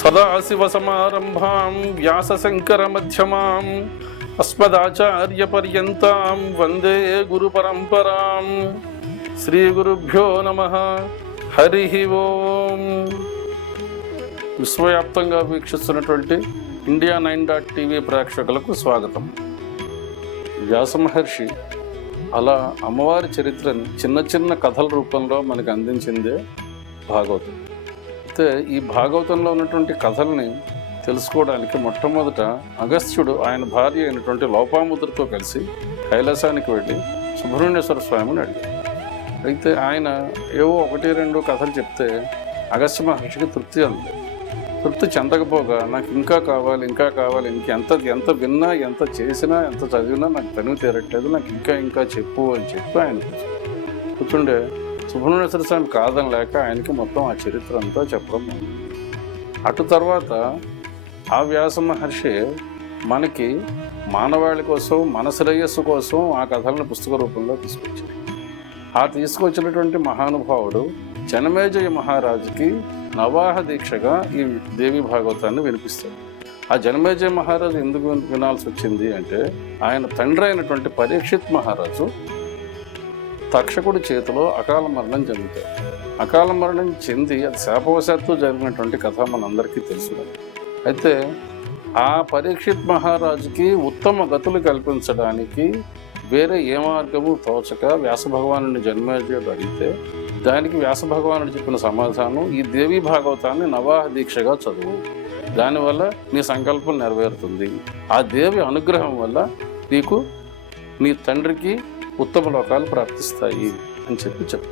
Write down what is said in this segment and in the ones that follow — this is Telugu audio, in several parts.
సదాశివసమారంభాం వ్యాసశంకరమధ్యమాం అస్మదాచార్యపర్యంతాం వందే గురుపరంపరాం. శ్రీగురుభ్యో నమః. హరి ఓం. విశ్వవ్యాప్తంగా వీక్షిస్తున్నటువంటి India9.tv ప్రేక్షకులకు స్వాగతం. వ్యాసమహర్షి అలా అమ్మవారి చరిత్రని చిన్న చిన్న కథల రూపంలో మనకు అందించిందే భాగవతం. అయితే ఈ భాగవతంలో ఉన్నటువంటి కథల్ని తెలుసుకోవడానికి మొట్టమొదట అగస్త్యుడు ఆయన భార్య అయినటువంటి లోపాముద్రతో కలిసి కైలాసానికి వెళ్ళి సుబ్రహ్మణ్యేశ్వర స్వామిని అడిగాడు. అయితే ఆయన ఏవో 1-2 కథలు చెప్తే అగస్త్య మహర్షికి తృప్తి అంది. తృప్తి చెందకపోగా నాకు ఇంకా కావాలి ఎంత విన్నా, ఎంత చేసినా, ఎంత చదివినా నాకు తనివి తీరట్లేదు, నాకు ఇంకా చెప్పు అని చెప్పి ఆయన కూర్చుండే సుబ్రహ్మణ్యేశ్వర స్వామి కాదని లేక ఆయనకి మొత్తం ఆ చరిత్ర అంతా చెప్పడం. అటు తర్వాత ఆ వ్యాస మహర్షి మనకి మానవాళి కోసం, మన శ్రేయస్సు కోసం ఆ కథలను పుస్తక రూపంలో తీసుకొచ్చారు. ఆ తీసుకొచ్చినటువంటి మహానుభావుడు జనమేజయ మహారాజుకి నవాహ దీక్షగా ఈ దేవి భాగవతాన్ని వినిపిస్తాడు. ఆ జనమేజయ మహారాజు ఎందుకు వినాల్సి వచ్చింది అంటే, ఆయన తండ్రి అయినటువంటి పరీక్షిత్ మహారాజు తక్షకుడి చేతిలో అకాల మరణం చెందుతాడు. అకాల మరణం చెంది అది శాపవశాత్తు జరిగినటువంటి కథ మనందరికీ తెలుసు. అయితే ఆ పరీక్షిత్ మహారాజుకి ఉత్తమ గతులు కల్పించడానికి వేరే ఏ మార్గము తోచక వ్యాస భగవానుని జన్మేజయుడు అడిగితే దానికి వ్యాస భగవానుడు చెప్పిన సమాధానం, ఈ దేవి భాగవతాన్ని నవాహ దీక్షగా చదువు, దానివల్ల నీ సంకల్పం నెరవేరుతుంది, ఆ దేవి అనుగ్రహం వల్ల నీకు నీ తండ్రికి ఉత్తమ లోకాలు ప్రాప్తిస్తాయి అని చెప్తాడు.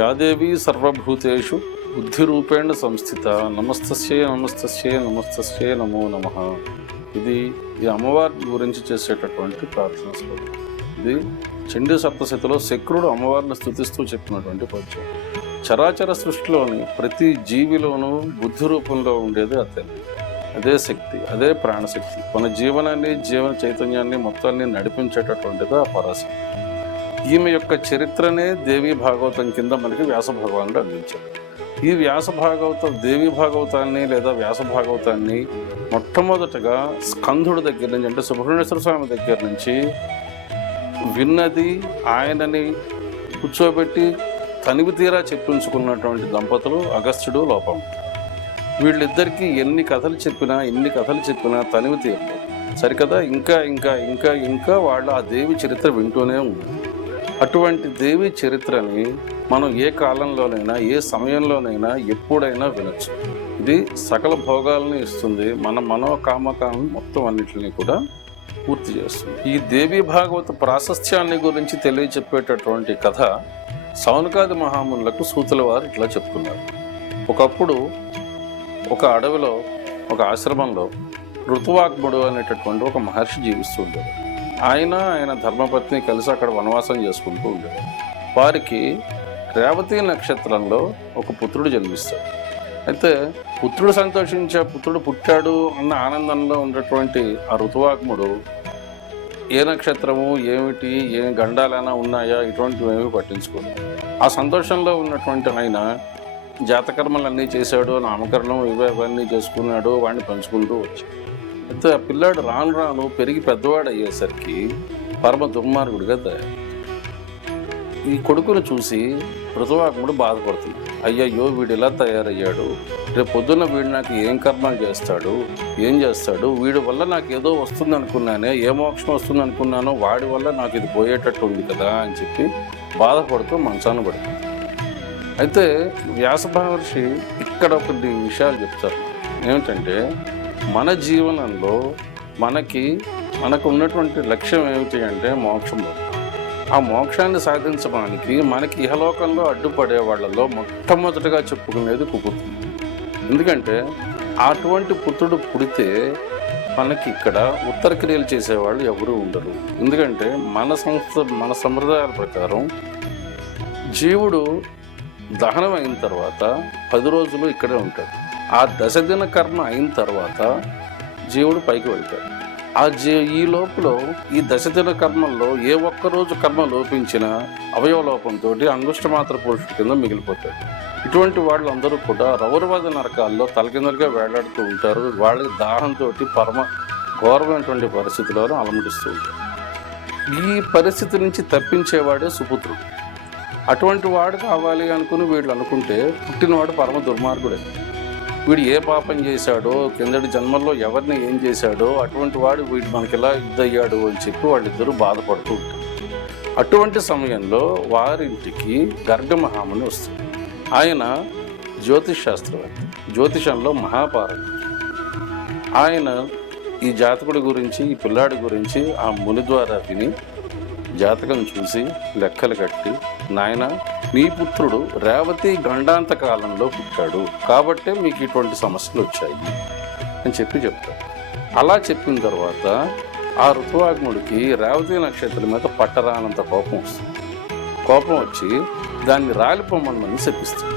యాదేవి సర్వభూతేషు బుద్ధిరూపేణ సంస్థిత నమస్తస్యై నమో నమః. ఇది ఈ అమ్మవారి గురించి చేసేటటువంటి ప్రార్థన శ్లోకం. ఇది చండీ సప్తశతిలో శక్రుడు అమ్మవారిని స్తుతిస్తూ చెప్పినటువంటి పద్యం. చరాచర సృష్టిలోని ప్రతి జీవిలోనూ బుద్ధి రూపంలో ఉండేది అదే శక్తి, అదే ప్రాణశక్తి. మన జీవనాన్ని, జీవన చైతన్యాన్ని మొత్తాన్ని నడిపించేటటువంటిది ఆ పరాశక్తి. ఈమె యొక్క చరిత్రనే దేవి భాగవతం కింద మనకి వ్యాస భగవానుడు అందించాడు. ఈ దేవి భాగవతాన్ని లేదా వ్యాస భాగవతాన్ని మొట్టమొదటగా స్కంధుడి దగ్గర నుంచి, అంటే సుబ్రహ్మణ్యేశ్వర స్వామి దగ్గర నుంచి విన్నది, ఆయనని కూర్చోబెట్టి తనివి తీరా చెప్పించుకున్నటువంటి దంపతులు అగస్త్యుడు, లోపం. వీళ్ళిద్దరికీ ఎన్ని కథలు చెప్పినా తనివి తీరలేదు. సరికదా ఇంకా వాళ్ళు ఆ దేవి చరిత్ర వింటూనే ఉంది. అటువంటి దేవి చరిత్రని మనం ఏ కాలంలోనైనా, ఏ సమయంలోనైనా, ఎప్పుడైనా వినొచ్చు. ఇది సకల భోగాలను ఇస్తుంది, మన మనోకామకాలను మొత్తం అన్నింటినీ కూడా పూర్తి చేస్తుంది. ఈ దేవి భాగవత ప్రాశస్త్యాన్ని గురించి తెలియచెప్పేటటువంటి కథ సౌనకాది మహామునులకు సూతుల వారు ఇట్లా చెప్తున్నారు. ఒకప్పుడు ఒక అడవిలో, ఒక ఆశ్రమంలో ఋతువాగ్ముడు అనేటటువంటి ఒక మహర్షి జీవిస్తూ ఉండేది. ఆయన ధర్మపత్ని కలిసి అక్కడ వనవాసం చేసుకుంటూ ఉండేది. వారికి రేవతి నక్షత్రంలో ఒక పుత్రుడు జన్మిస్తాడు. అయితే పుత్రుడు పుట్టాడు అన్న ఆనందంలో ఉన్నటువంటి ఆ ఋతువాగ్ముడు ఏ నక్షత్రము ఏమిటి, ఏ గండాలైనా ఉన్నాయా, ఇటువంటివి ఏమీ పట్టించుకోడు. ఆ సంతోషంలో ఉన్నటువంటి ఆయన జాతకర్మలన్నీ చేశాడు, నామకరణం ఇవన్నీ చేసుకున్నాడు, వాడిని పంచుకుంటూ వచ్చాడు. అయితే ఆ పిల్లాడు రాను పెరిగి పెద్దవాడు అయ్యేసరికి పరమ దుర్మార్గుడిగా తయారు. ఈ కొడుకును చూసి ఋతువాగ్ముడు బాధపడుతుంది. అయ్యయ్యో, వీడు ఇలా తయారయ్యాడు, రేపు పొద్దున్న వీడు నాకు ఏం కర్మలు ఏం చేస్తాడు, వీడి వల్ల నాకు ఏదో వస్తుంది అనుకున్నానే, ఏ మోక్షం వస్తుంది అనుకున్నానో వాడి వల్ల నాకు ఇది పోయేటట్టు ఉంది కదా అని చెప్పి బాధపడుతూ మనసాన పడుతుంది. అయితే వ్యాస మహర్షి ఇక్కడ కొన్ని విషయాలు చెప్తారు. ఏమిటంటే, మన జీవనంలో మనకు ఉన్నటువంటి లక్ష్యం ఏమిటి అంటే మోక్షం. ఆ మోక్షాన్ని సాధించడానికి మనకి ఇహలోకంలో అడ్డుపడే వాళ్ళలో మొట్టమొదటిగా చెప్పుకునేది కుపుత్రుడు. ఎందుకంటే అటువంటి పుత్రుడు పుడితే మనకి ఇక్కడ ఉత్తర క్రియలు చేసేవాళ్ళు ఎవరూ ఉండరు. ఎందుకంటే మన సంప్రదాయాల ప్రకారం జీవుడు దహనం అయిన తర్వాత 10 రోజులు ఇక్కడే ఉంటాడు. ఆ 10 దిన కర్మ అయిన తర్వాత జీవుడు పైకి వెళ్తాడు. ఈ లోపల ఈ 10 దిన కర్మల్లో ఏ ఒక్కరోజు కర్మ లోపించినా అవయవ లోపంతో అంగుష్ట మాత్ర పురుషుడి కింద మిగిలిపోతాడు. ఇటువంటి వాళ్ళందరూ కూడా రౌరవాద నరకాల్లో తలకిందలుగా వేలాడుతూ ఉంటారు. వాళ్ళకి దాహంతో పరమ ఘోరమైనటువంటి పరిస్థితులను అలమటిస్తూ ఉంటారు. ఈ పరిస్థితి నుంచి తప్పించేవాడే సుపుత్రుడు. అటువంటి వాడు కావాలి అనుకుని వీళ్ళు అనుకుంటే పుట్టినవాడు పరమ దుర్మార్గుడే. వీడు ఏ పాపం చేశాడో, కిందటి జన్మల్లో ఎవరిని ఏం చేశాడో అటువంటి వాడు వీడు మనకి ఎలా యుద్ధయ్యాడు అని చెప్పి వాళ్ళిద్దరూ బాధపడుతూ ఉంటారు. అటువంటి సమయంలో వారింటికి గర్గమహాముని వస్తుంది. ఆయన జ్యోతిష్ శాస్త్రవేత్త, జ్యోతిషంలో మహాపారగం. ఆయన ఈ జాతకుడి గురించి, ఈ పిల్లాడి గురించి ఆ ముని ద్వారా విని జాతకం చూసి లెక్కలు కట్టి, నాయన నీ పుత్రుడు రేవతి గండాంత కాలంలో పుట్టాడు కాబట్టే మీకు ఇటువంటి సమస్యలు వచ్చాయి అని చెప్తాడు. అలా చెప్పిన తర్వాత ఆ ఋతువాగ్నుడికి రేవతి నక్షత్రం మీద పట్టరానంత కోపం వస్తుంది. కోపం వచ్చి దాన్ని రాలిపోమని శపిస్తుంది.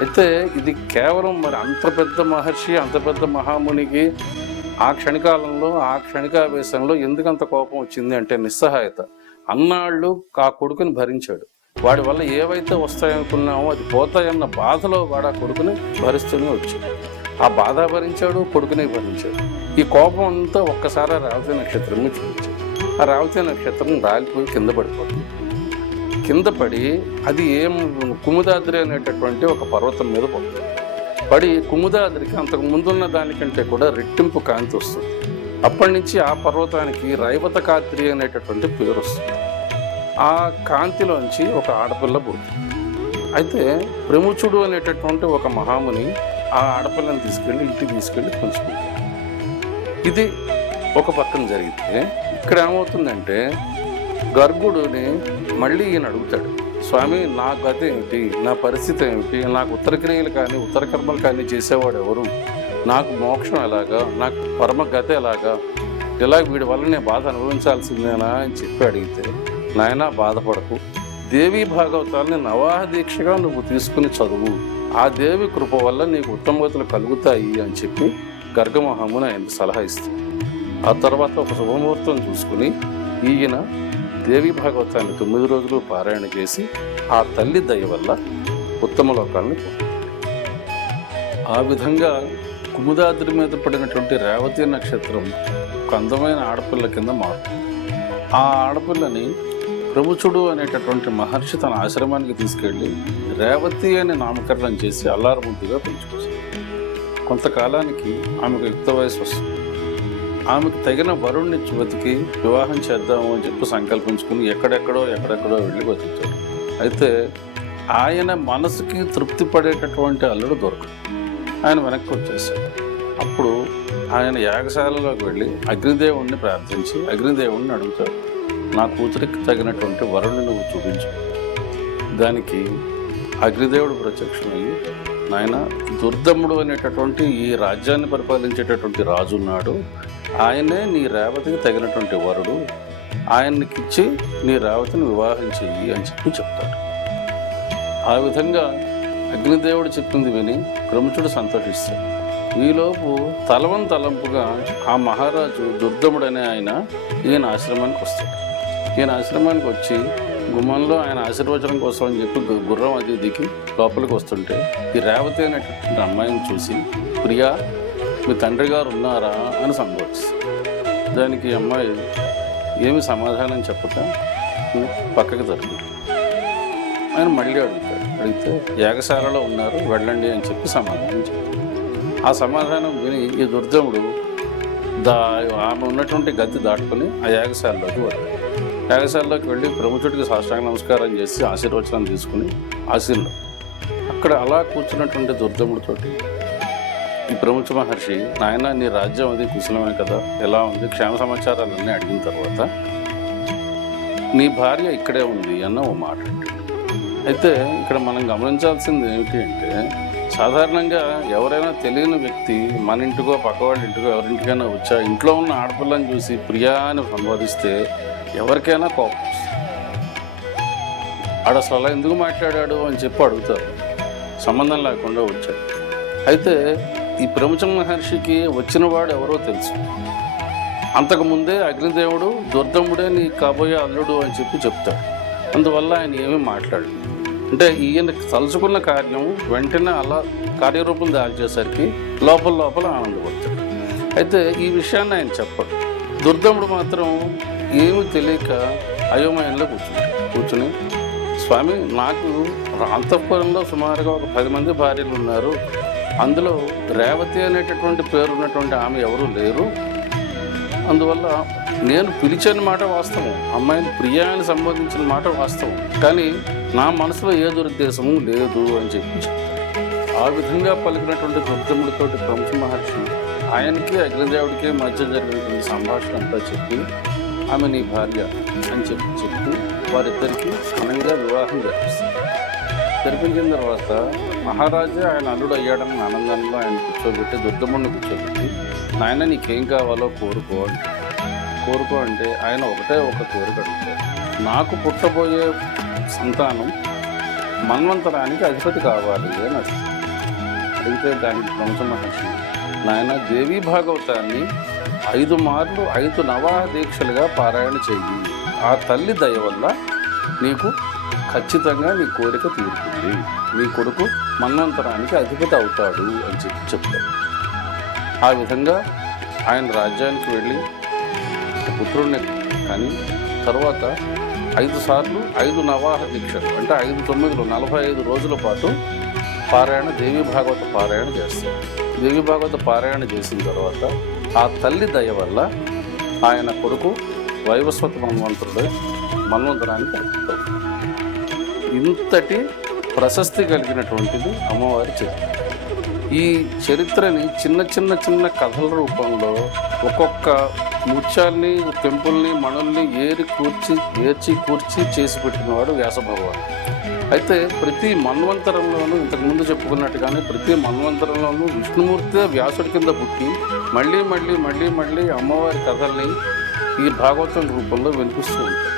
అయితే ఇది కేవలం మరి అంత పెద్ద మహర్షి, అంత పెద్ద మహామునికి ఆ క్షణికాలంలో, ఆ క్షణికావేశంలో ఎందుకంత కోపం వచ్చింది అంటే నిస్సహాయత. అన్నాళ్ళు ఆ కొడుకుని భరించాడు. వాడి వల్ల ఏవైతే వస్తాయనుకున్నామో అది పోతాయన్న బాధలో వాడు ఆ కొడుకుని భరిస్తూనే వచ్చాడు. ఆ బాధ భరించాడు, కొడుకునే భరించాడు. ఈ కోపం అంతా ఒక్కసారి రేవతి నక్షత్రం మీద చూపించాడు. ఆ రేవతి నక్షత్రం రాలిపోయి కింద పడిపోతుంది. కింద పడి అది కుముదాద్రి అనేటటువంటి ఒక పర్వతం మీద పడి కుముదాద్రికి అంతకు ముందున్న దానికంటే కూడా రెట్టింపు కాంతి వస్తుంది. అప్పటి నుంచి ఆ పర్వతానికి రైవతకాత్రి అనేటటువంటి పేరు వస్తుంది. ఆ కాంతిలోంచి ఒక ఆడపిల్ల పుడుతుంది. అయితే ప్రముచుడు అనేటటువంటి ఒక మహాముని ఆ ఆడపిల్లని ఇంటికి తీసుకెళ్ళి పెంచుకుంటాడు. ఇది ఒక పక్కన జరిగితే ఇక్కడ ఏమవుతుందంటే గర్గుడిని మళ్ళీ ఈయన అడుగుతాడు, స్వామి నా గత ఏమిటి, నా పరిస్థితి ఏమిటి, నాకు ఉత్తర క్రియలు కానీ ఉత్తర కర్మలు కానీ చేసేవాడు ఎవరు, నాకు మోక్షం ఎలాగా, నాకు పరమ గత ఎలాగా, ఇలా వీడి వల్ల నేను బాధ అనుభవించాల్సిందేనా అని చెప్పి అడిగితే, నాయన బాధపడకు, దేవీ భాగవతాలని నవాహ దీక్షగా నువ్వు తీసుకుని చదువు, ఆ దేవి కృప వల్ల నీకు ఉత్తమగతులు కలుగుతాయి అని చెప్పి గర్గమహాముని ఆయనకు సలహా ఇస్తుంది. ఆ తర్వాత ఒక శుభముహూర్తం చూసుకుని ఈయన దేవీ భాగవతాన్ని 9 రోజులు పారాయణ చేసి ఆ తల్లి దయ వల్ల ఉత్తమ లోకాలను పొందాడు. ఆ విధంగా కుముదాద్రి మీద పడినటువంటి రేవతి నక్షత్రం ఒక అందమైన ఆడపిల్ల కింద మారుతుంది. ఆ ఆడపిల్లని ప్రముచుడు అనేటటువంటి మహర్షి తన ఆశ్రమానికి తీసుకెళ్ళి రేవతి అని నామకరణం చేసి అల్లారముద్దుగా పెంచుకొస్తుంది. కొంతకాలానికి ఆమెకు యుక్త వయసు వస్తుంది. ఆమెకు తగిన వరుణ్ణి వెతికి వివాహం చేద్దాము అని చెప్పి సంకల్పించుకుని ఎక్కడెక్కడో వెళ్ళి బతుకుతాడు. అయితే ఆయన మనసుకి తృప్తి పడేటటువంటి అల్లుడు దొరకదు. ఆయన వెనక్కి వచ్చేసాడు. అప్పుడు ఆయన యాగశాలలోకి వెళ్ళి అగ్నిదేవుణ్ణి ప్రార్థించి అగ్నిదేవుణ్ణి అడుగుతాడు, నా కూతురికి తగినటువంటి వరుణ్ణి నువ్వు చూపించు. దానికి అగ్నిదేవుడు ప్రత్యక్షమయ్యి, నాయన దుర్దమ్ముడు అనేటటువంటి ఈ రాజ్యాన్ని పరిపాలించేటటువంటి రాజు ఉన్నాడు, ఆయనే నీ రేవతికి తగినటువంటి వరుడు, ఆయనకిచ్చి నీ రేవతిని వివాహం చెయ్యి అని చెప్పి చెప్తాడు. ఆ విధంగా అగ్నిదేవుడు చెప్పింది విని ప్రముఖుడు సంతోషిస్తాడు. ఈలోపు తలంపుగా ఆ మహారాజు దుర్దముడనే ఆయన ఈయన ఆశ్రమానికి వస్తాడు. ఈయన ఆశ్రమానికి వచ్చి గుమ్మంలో ఆయన ఆశీర్వచనం కోసం అని చెప్పి గుర్రం అది దిగి లోపలికి వస్తుంటే ఈ రేవతి అనేటటువంటి అమ్మాయిని చూసి, ప్రియా మీ తండ్రి గారు ఉన్నారా అని సంబోధిస్తుంది. దానికి అమ్మాయి ఏమి సమాధానం చెప్పక పక్కకి జరుగుతుంది. ఆయన మళ్ళీ అడిగితే యాగశాలలో ఉన్నారు, వెళ్ళండి అని చెప్పి సమాధానం చెప్పారు. ఆ సమాధానం విని ఈ దుర్జముడు ఆమె ఉన్నటువంటి గది దాటుకొని ఆ యాగశాలలోకి వెళ్ళాడు. యాగశాలలోకి వెళ్ళి ప్రముఖుడికి సాష్టాంగ నమస్కారం చేసి ఆశీర్వచనం తీసుకుని అక్కడ అలా కూర్చున్నటువంటి దుర్జముడితోటి ఈ ప్రముఖ మహర్షి, నాయన నీ రాజ్యం అది కుశలమే కదా, ఎలా ఉంది, క్షేమ సమాచారాలన్నీ అడిగిన తర్వాత నీ భార్య ఇక్కడే ఉంది అన్న ఓ మాట. అయితే ఇక్కడ మనం గమనించాల్సింది ఏమిటి అంటే, సాధారణంగా ఎవరైనా తెలియని వ్యక్తి మన ఇంటికో పక్క వాళ్ళ ఇంటికో ఎవరింటికైనా వచ్చా ఇంట్లో ఉన్న ఆడపిల్లని చూసి ప్రియా అని సంబోధిస్తే ఎవరికైనా కోపం వస్తుంది. ఆడు అసలు అలా ఎందుకు మాట్లాడాడు అని చెప్పి అడుగుతారు, సంబంధం లేకుండా వచ్చాడు. అయితే ఈ ప్రముఖ మహర్షికి వచ్చినవాడు ఎవరో తెలుసు. అంతకుముందే అగ్నిదేవుడు దుర్దముడే నీ కాబోయే అల్లుడు అని చెప్పి చెప్తాడు. అందువల్ల ఆయన ఏమీ మాట్లాడు. అంటే ఈయన తలుచుకున్న కార్యం వెంటనే అలా కార్యరూపం దాల్చేసరికి లోపల ఆనందపడతాడు. అయితే ఈ విషయాన్ని ఆయన చెప్పడు. దుర్దముడు మాత్రం ఏమి తెలియక అయోమయంలో కూర్చుని స్వామి, నాకు అంతఃపురంలో సుమారుగా ఒక 10 మంది భార్యలు ఉన్నారు. అందులో రేవతి అనేటటువంటి పేరు ఉన్నటువంటి ఆమె ఎవరూ లేరు. అందువల్ల నేను పిలిచిన మాట వాస్తవం, అమ్మాయిని ప్రియాని సంబోధించిన మాట వాస్తవం, కానీ నా మనసులో ఏ దురుద్దేశము లేదు అని చెప్పి ఆ విధంగా పలికినటువంటి దుర్దముడితోటి కంస మహర్షి ఆయనకి అగ్నిదేవుడికి మధ్య జరిగినటువంటి సంభాషణ అంతా చెప్పి ఆమె నీ భార్య అని చెప్పి వారిద్దరికీ ఘనంగా వివాహం జరిపిస్తారు. జరిపించిన తర్వాత మహారాజా ఆయన అల్లుడు అయ్యాడని ఆనందంలో ఆయన కూర్చోబెట్టి దుర్దముడిని కూర్చోబెట్టి నాయన నీకేం కావాలో కోరుకో అంటే ఆయన ఒకటే ఒక కోరిక అడుగుతాడు. నాకు పుట్టబోయే సంతానం మన్వంతరానికి అధిపతి కావాలి అని అడిగితే దానికి కంస మహర్షి నాయన దేవీ భాగవతాన్ని 5 మార్లు 5 నవాహ దీక్షలుగా పారాయణ చెయ్యి, ఆ తల్లి దయ వల్ల నీకు ఖచ్చితంగా నీ కోరిక తీరుతుంది, నీ కొడుకు మన్వంతరానికి అధిపతి అవుతాడు అని చెప్తాడు. ఆ విధంగా ఆయన రాజ్యానికి వెళ్ళి పుత్రుడిని కానీ తర్వాత 5 సార్లు 5 నవాహ దీక్షలు అంటే 5 9 45 రోజుల పాటు పారాయణ దేవీ భాగవత పారాయణ చేస్తారు. దేవీ భాగవత పారాయణ చేసిన తర్వాత ఆ తల్లి దయ వల్ల ఆయన కొడుకు వైవస్వత మన్వంతరానికి అధిపతి. ఇంతటి ప్రశస్తి కలిగినటువంటిది అమ్మవారి చరిత్ర. ఈ చరిత్రని చిన్న కథల రూపంలో ఒక్కొక్క ముత్యాల్ని, టెంపుల్ని, మణుల్ని ఏర్చి కూర్చి చేసి పెట్టినవాడు వ్యాస భగవాన్. అయితే ప్రతి మన్వంతరంలోనూ ఇంతకుముందు చెప్పుకున్నట్టుగానే ప్రతి మన్వంతరంలోనూ విష్ణుమూర్తి వ్యాసుడి కింద పుట్టి మళ్ళీ అమ్మవారి కథల్ని ఈ భాగవతం రూపంలో వినిపిస్తూ ఉంటాయి.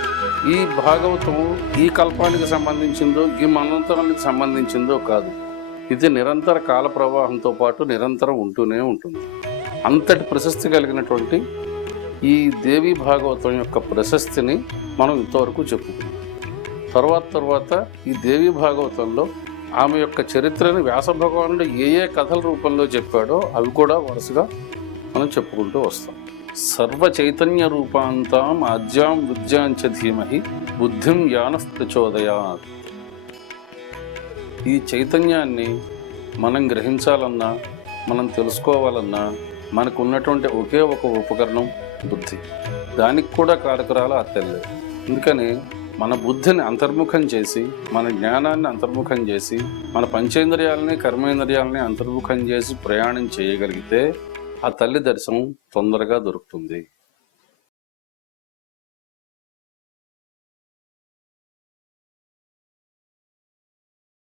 ఈ భాగవతం ఈ కల్పానికి సంబంధించిందో ఈ మన్వంతరానికి సంబంధించిందో కాదు, ఇది నిరంతర కాల ప్రవాహంతో పాటు నిరంతరం ఉంటూనే ఉంటుంది. అంతటి ప్రశస్తి కలిగినటువంటి ఈ దేవీ భాగవతం యొక్క ప్రశస్తిని మనం ఇంతవరకు చెప్పుకున్నాం. తర్వాత ఈ దేవీ భాగవతంలో ఆమె యొక్క చరిత్రని వ్యాస భగవానుడు ఏ కథల రూపంలో చెప్పాడో అవి కూడా వరుసగా మనం చెప్పుకుంటూ వస్తాం. సర్వ చైతన్య రూపాంతాం ఆద్యాం విద్యాంచ ధీమహి బుద్ధిం యానః ప్రచోదయాత్. ఈ చైతన్యాన్ని మనం గ్రహించాలన్నా, మనం తెలుసుకోవాలన్నా మనకు ఉన్నటువంటి ఒకే ఒక ఉపకరణం బుద్ధి. దానికి కూడా కారకురాలు ఆ తల్లి. అందుకని మన బుద్ధిని అంతర్ముఖం చేసి, మన జ్ఞానాన్ని అంతర్ముఖం చేసి, మన పంచేంద్రియాలని కర్మేంద్రియాలని అంతర్ముఖం చేసి ప్రయాణం చేయగలిగితే ఆ తల్లి దర్శనం తొందరగా దొరుకుతుంది.